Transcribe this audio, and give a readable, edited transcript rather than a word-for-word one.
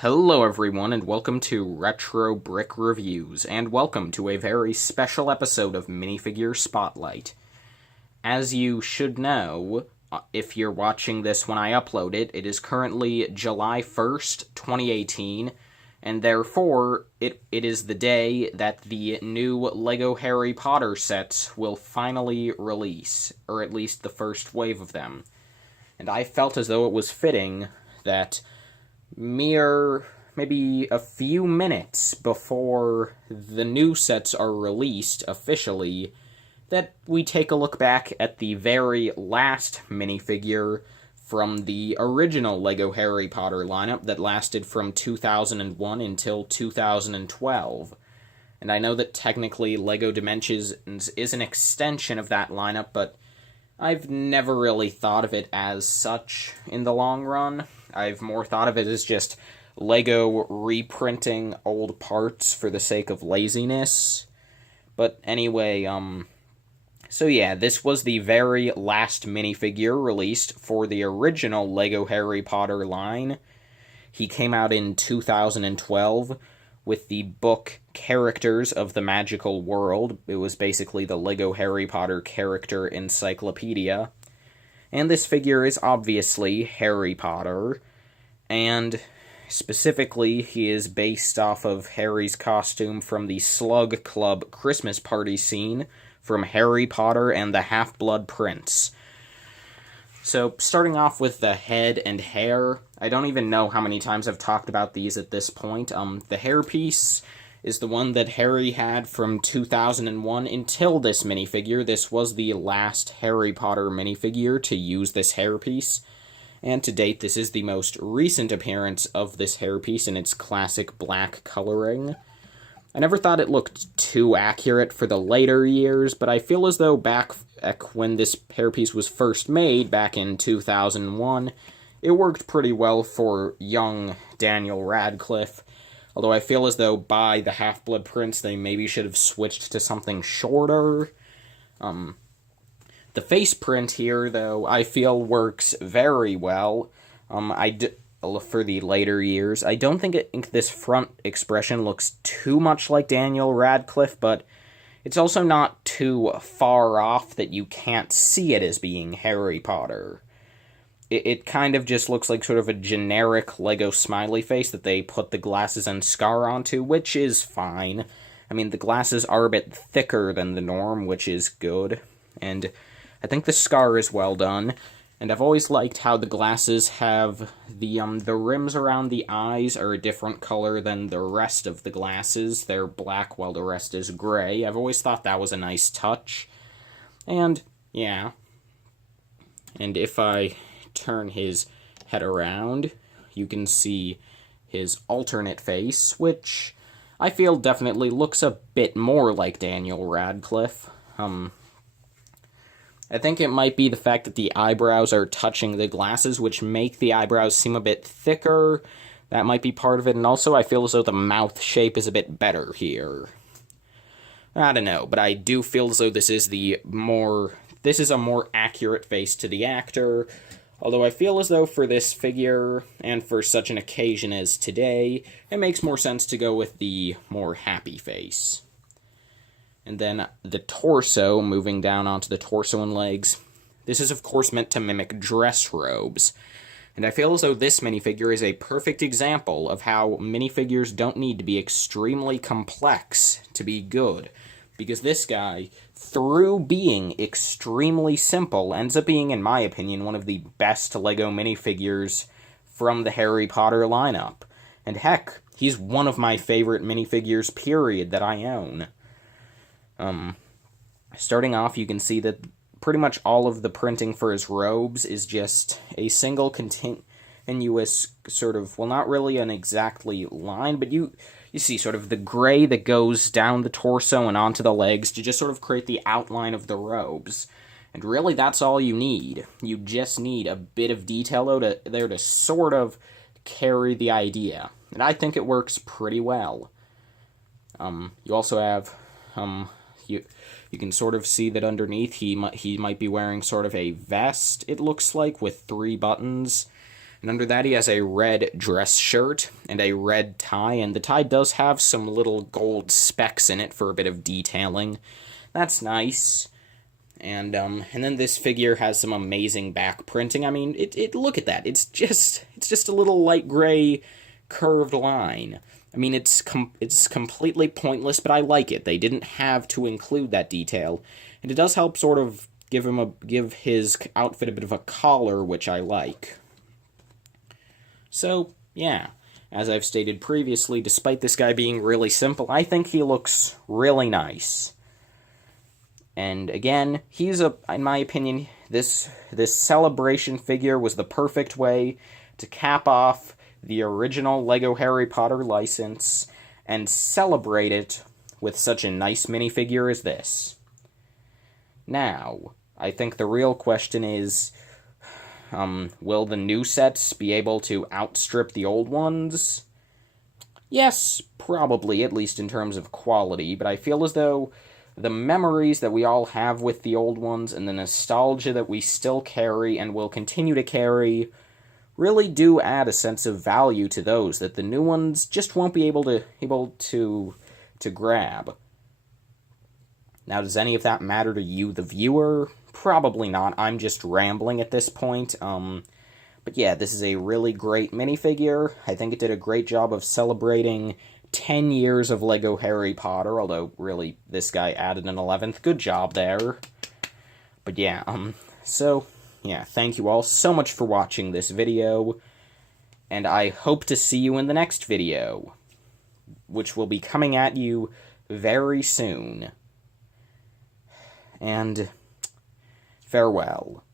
Hello everyone, and welcome to Retro Brick Reviews, and welcome to a very special episode of Minifigure Spotlight. As you should know, if you're watching this when I upload it, it is currently July 1st, 2018, and therefore, it is the day that the new LEGO Harry Potter sets will finally release, or at least the first wave of them. And I felt as though it was fitting that maybe a few minutes before the new sets are released officially, that we take a look back at the very last minifigure from the original LEGO Harry Potter lineup that lasted from 2001 until 2012. And I know that technically LEGO Dimensions is an extension of that lineup, but I've never really thought of it as such in the long run. I've more thought of it as just LEGO reprinting old parts for the sake of laziness. But anyway, so yeah, this was the very last minifigure released for the original LEGO Harry Potter line. He came out in 2012 with the book Characters of the Magical World. It was basically the LEGO Harry Potter character encyclopedia. And this figure is obviously Harry Potter, and specifically, he is based off of Harry's costume from the Slug Club Christmas party scene from Harry Potter and the Half-Blood Prince. So, starting off with the head and hair, I don't even know how many times I've talked about these at this point. The hairpiece is the one that Harry had from 2001 until this minifigure. This was the last Harry Potter minifigure to use this hairpiece. And to date, this is the most recent appearance of this hairpiece in its classic black coloring. I never thought it looked too accurate for the later years, but I feel as though back when this hairpiece was first made, back in 2001, it worked pretty well for young Daniel Radcliffe. Although I feel as though by the Half-Blood Prince, they maybe should have switched to something shorter. The face print here, though, I feel works very well. For the later years, I don't think this front expression looks too much like Daniel Radcliffe, but it's also not too far off that you can't see it as being Harry Potter. It kind of just looks like sort of a generic LEGO smiley face that they put the glasses and scar onto, which is fine. I mean, the glasses are a bit thicker than the norm, which is good, and I think the scar is well done. And I've always liked how the glasses have the rims around the eyes are a different color than the rest of the glasses. They're black while the rest is gray. I've always thought that was a nice touch. And, yeah. And if I turn his head around, you can see his alternate face, which I feel definitely looks a bit more like Daniel Radcliffe. I think it might be the fact that the eyebrows are touching the glasses, which make the eyebrows seem a bit thicker. That might be part of it, and also I feel as though the mouth shape is a bit better here. I don't know, but I do feel as though this is a more accurate face to the actor, although I feel as though for this figure, and for such an occasion as today, it makes more sense to go with the more happy face. And then the torso, moving down onto the torso and legs. This is, of course, meant to mimic dress robes. And I feel as though this minifigure is a perfect example of how minifigures don't need to be extremely complex to be good. Because this guy, through being extremely simple, ends up being, in my opinion, one of the best LEGO minifigures from the Harry Potter lineup. And heck, he's one of my favorite minifigures, period, that I own. Starting off, you can see that pretty much all of the printing for his robes is just a single continuous sort of, well, not really an exactly line, but you see sort of the gray that goes down the torso and onto the legs to just sort of create the outline of the robes. And really, that's all you need. You just need a bit of detail there to sort of carry the idea. And I think it works pretty well. You also have, you can sort of see that underneath he might be wearing sort of a vest, it looks like, with 3 buttons. And under that he has a red dress shirt and a red tie, and the tie does have some little gold specks in it for a bit of detailing. That's nice. And then this figure has some amazing back printing. I mean, look at that. It's just a little light gray curved line. I mean, it's completely pointless, but I like it. They didn't have to include that detail, and it does help sort of give his outfit a bit of a collar, which I like. So, yeah, as I've stated previously, despite this guy being really simple, I think he looks really nice. And again, in my opinion, this celebration figure was the perfect way to cap off the original LEGO Harry Potter license and celebrate it with such a nice minifigure as this. Now, I think the real question is, will the new sets be able to outstrip the old ones? Yes, probably, at least in terms of quality, but I feel as though the memories that we all have with the old ones and the nostalgia that we still carry and will continue to carry really do add a sense of value to those that the new ones just won't be able to grab. Now, does any of that matter to you, the viewer? Probably not. I'm just rambling at this point. But yeah, this is a really great minifigure. I think it did a great job of celebrating 10 years of LEGO Harry Potter, although, really, this guy added an 11th. Good job there. But yeah, so, yeah, thank you all so much for watching this video, and I hope to see you in the next video, which will be coming at you very soon. And farewell.